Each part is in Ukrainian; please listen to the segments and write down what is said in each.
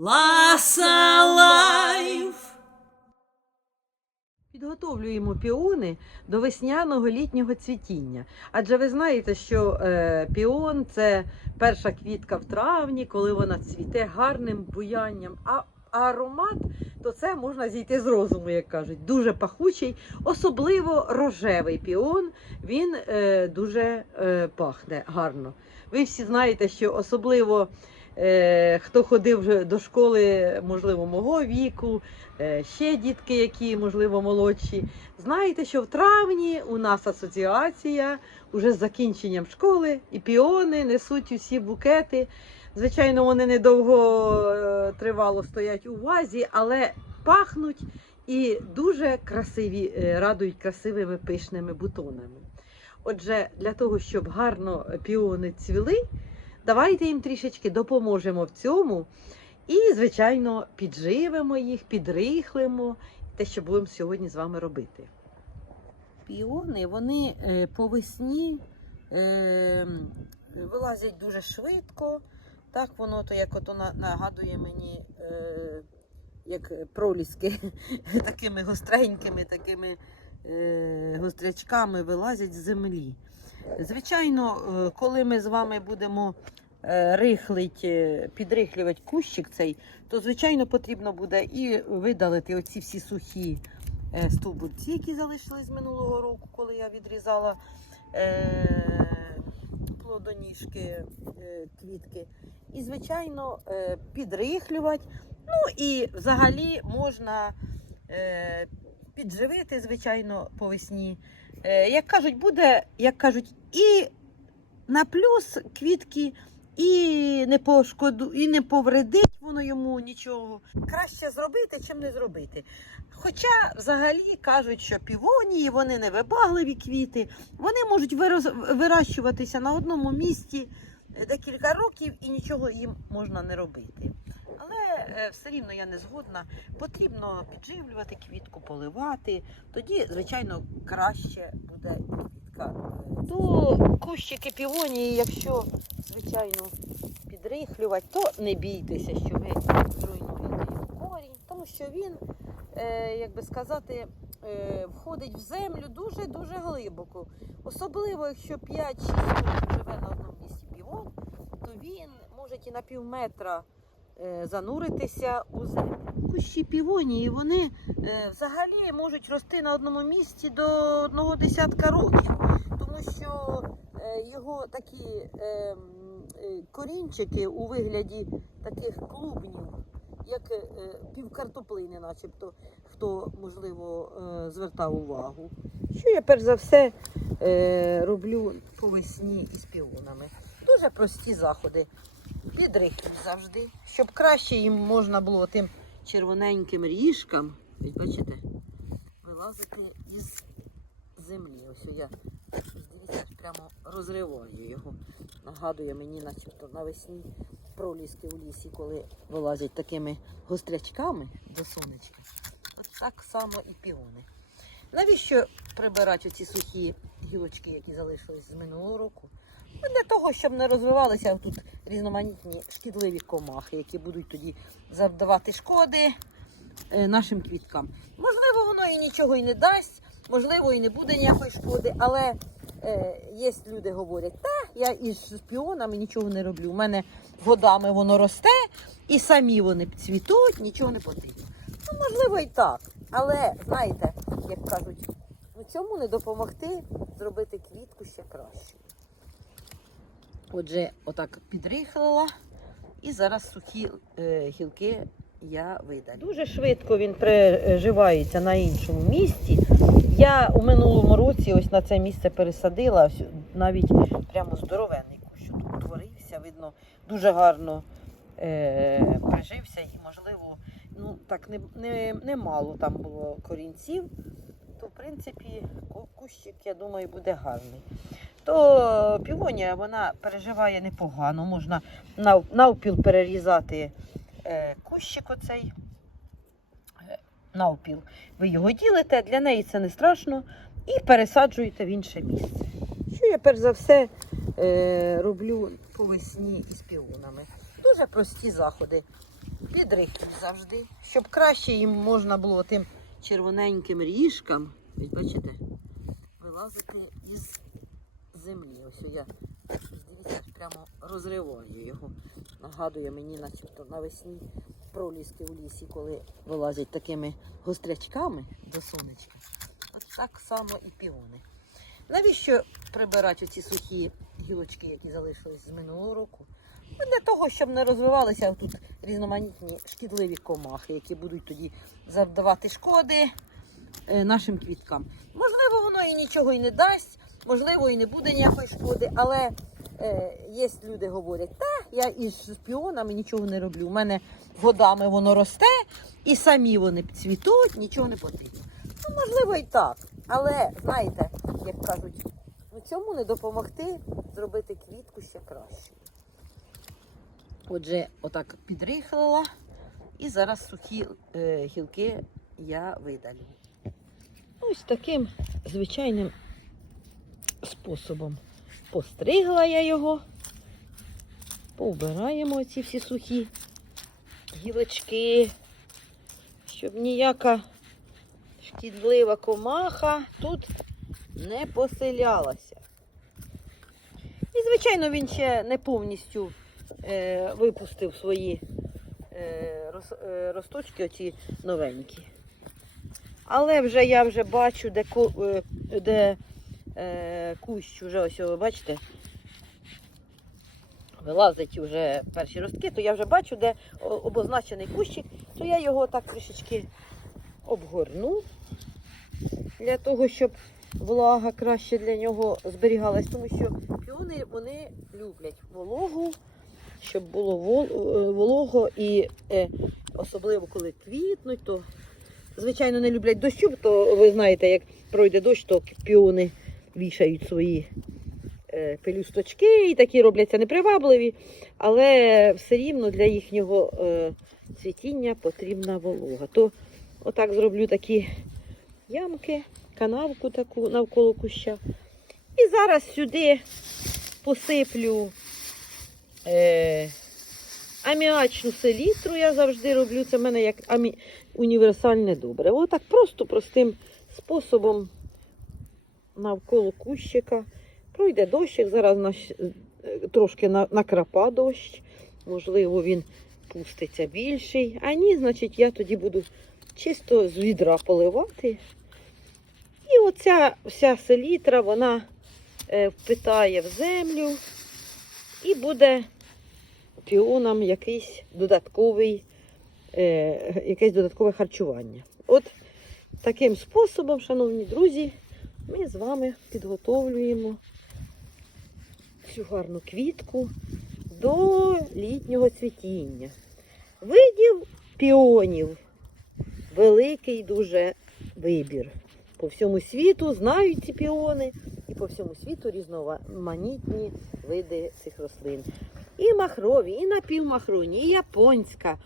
Ласа Лайф. Підготовлюємо піони до весняного літнього цвітіння. Адже ви знаєте, що е, піон це перша квітка в травні, коли вона цвіте гарним буянням. А аромат, то це можна зійти з розуму, як кажуть. Дуже пахучий, особливо рожевий піон. Він е, дуже е, пахне гарно. Ви всі знаєте, що особливо хто ходив до школи, можливо, мого віку, е, ще дітки, які, можливо, молодші. Знаєте, що в травні у нас асоціація уже з закінченням школи, і піони несуть усі букети. Звичайно, вони недовго е, тривало стоять у вазі, але пахнуть і дуже красиві, е, радують красивими пишними бутонами. Отже, для того, щоб гарно піони цвіли, давайте їм трішечки допоможемо в цьому. І, звичайно, підживемо їх, підрихлимо те, що будемо сьогодні з вами робити. Піони вони е, по весні е, вилазять дуже швидко. Так воно то як ото нагадує мені, е, як проліски такими гостренькими, такими е, гострячками вилазять з землі. Звичайно, е, коли ми з вами будемо е, рихлить, е, підрихлювати кущик цей, то звичайно потрібно буде і видалити оці всі сухі стовбурці, які залишились з минулого року, коли я відрізала плодоніжки квітки. І, звичайно, підрихлювати. Ну і взагалі можна підживити, звичайно, по весні. Як кажуть, буде, як кажуть, і на плюс квітки, і не пошкоду, і не повредить воно йому нічого. Краще зробити, чим не зробити. Хоча взагалі кажуть, що півонії, вони не вибагливі квіти, вони можуть вирощуватися на одному місці декілька років і нічого їм можна не робити. Але е, все рівно я не згодна. Потрібно підживлювати квітку, поливати. Тоді, звичайно, краще буде е, То кущики півонії, якщо, звичайно, підрихлювати, то не бійтеся, що ви зруйнуєте його корінь, тому що він, е, як би сказати, е, входить в землю дуже-дуже глибоко. Особливо, якщо 5-6 років живе на одному місці півон, то він може і на пів метра зануритися у землю. Кущі півонії вони е, взагалі можуть рости на одному місці до одного десятка років, тому що е, його такі е, е, корінчики у вигляді таких клубнів, як е, півкартоплини, начебто, хто можливо е, звертав увагу. Що я перш за все е, роблю по весні із піонами? Дуже прості заходи. Підрихлю завжди, щоб краще їм можна було тим червоненьким ріжкам, ось бачите, вилазити із землі. Ось я дивіться, прямо розриваю його. Нагадує мені, начебто навесні проліски у лісі, коли вилазять такими гострячками до сонечка. От так само і піони. Навіщо прибирати оці сухі гілочки, які залишились з минулого року? Ну, для того, щоб не розвивалися тут різноманітні шкідливі комахи, які будуть тоді завдавати шкоди е, нашим квіткам. Можливо, воно і нічого і не дасть, можливо, і не буде ніякої шкоди, але е, є люди говорять, та я із піонами нічого не роблю. У мене годами воно росте, і самі вони цвітуть, нічого не потрібно. Ну, можливо, і так. Але знаєте, як кажуть, цьому не допомогти зробити квітку ще краще. Отже, отак підрихлила, і зараз сухі е, гілки я видалю. Дуже швидко він приживається на іншому місці. Я у минулому році ось на це місце пересадила, навіть прямо здоровенний кущ утворився, видно, дуже гарно е, прижився і, можливо, ну так не, не, не мало там було корінців, то в принципі кущик, я думаю, буде гарний. То півонія вона переживає непогано, можна нав- навпіл перерізати е, кущик оцей. е, Навпіл. Ви його ділите, для неї це не страшно, і пересаджуєте в інше місце. Що я перш за все е, роблю по весні із піонами? Дуже прості заходи. підрихлюю завжди, щоб краще їм можна було тим червоненьким ріжкам, бачите, вилазити із землі. Ось я дивіться, прямо розриваю його. Нагадує мені, начебто навесні проліски у лісі, коли вилазять такими гострячками до сонечка. От так само і піони. Навіщо прибирати ці сухі гілочки, які залишились з минулого року? Ну, для того, щоб не розвивалися тут різноманітні шкідливі комахи, які будуть тоді завдавати шкоди е, нашим квіткам. Можливо, воно і нічого і не дасть, можливо, і не буде ніякої шкоди, але е, є люди говорять, та я із піонами нічого не роблю. У мене годами воно росте, і самі вони цвітуть, нічого не потрібно. Ну, можливо, і так. Але знаєте, як кажуть, цьому не допомогти зробити квітку ще краще. Отже, отак підрихлила, і зараз сухі е, гілки я видалю. Ось таким звичайним способом. Постригла я його, повбираємо ці всі сухі гілочки, щоб ніяка шкідлива комаха тут не поселялася. І, звичайно, він ще не повністю е, випустив свої е, роз, е, росточки, оці новенькі. Але вже я вже бачу, де, е, де е, кущ вже ось, ви бачите, вилазить вже перші ростки, то я вже бачу, де обозначений кущик, то я його так трішечки обгорну для того, щоб влага краще для нього зберігалась, тому що піони вони люблять вологу, щоб було е, волого і е, особливо коли квітнуть, то звичайно не люблять дощу, то ви знаєте, як пройде дощ, то піони вішають свої е, пелюсточки і такі робляться непривабливі, але все рівно для їхнього е, цвітіння потрібна волога. То отак зроблю такі ямки, канавку таку навколо куща. І зараз сюди посиплю е, аміачну селітру, я завжди роблю. Це в мене як амі... універсальне добре. Отак просто простим способом навколо кущика. Пройде дощик, зараз наш, трошки на, накрапа дощ. Можливо, він пуститься більший. А ні, значить, я тоді буду чисто з відра поливати. І оця вся селітра, вона е, впитає в землю і буде піонам якийсь додатковий, е, якесь додаткове харчування. От таким способом, шановні друзі, ми з вами підготовлюємо цю гарну квітку до літнього цвітіння. Видів піонів великий дуже вибір. По всьому світу знають ці піони, і по всьому світу різноманітні види цих рослин. І махрові, і напівмахрові, і японська,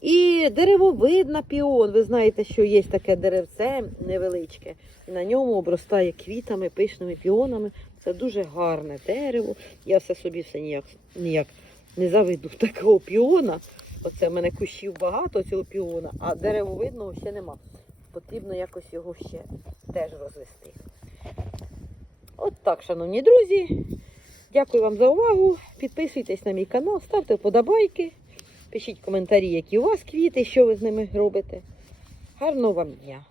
і деревовидна піон. Ви знаєте, що є таке деревце невеличке, і на ньому обростає квітами, пишними піонами. Це дуже гарне дерево. Я все собі все ніяк, ніяк не заведу такого піона. Оце в мене кущів багато цього піона, а деревовидного ще нема. Потрібно якось його ще теж розвести. От так, шановні друзі. Дякую вам за увагу. Підписуйтесь на мій канал, ставте вподобайки, пишіть коментарі, які у вас квіти, що ви з ними робите. Гарного вам дня!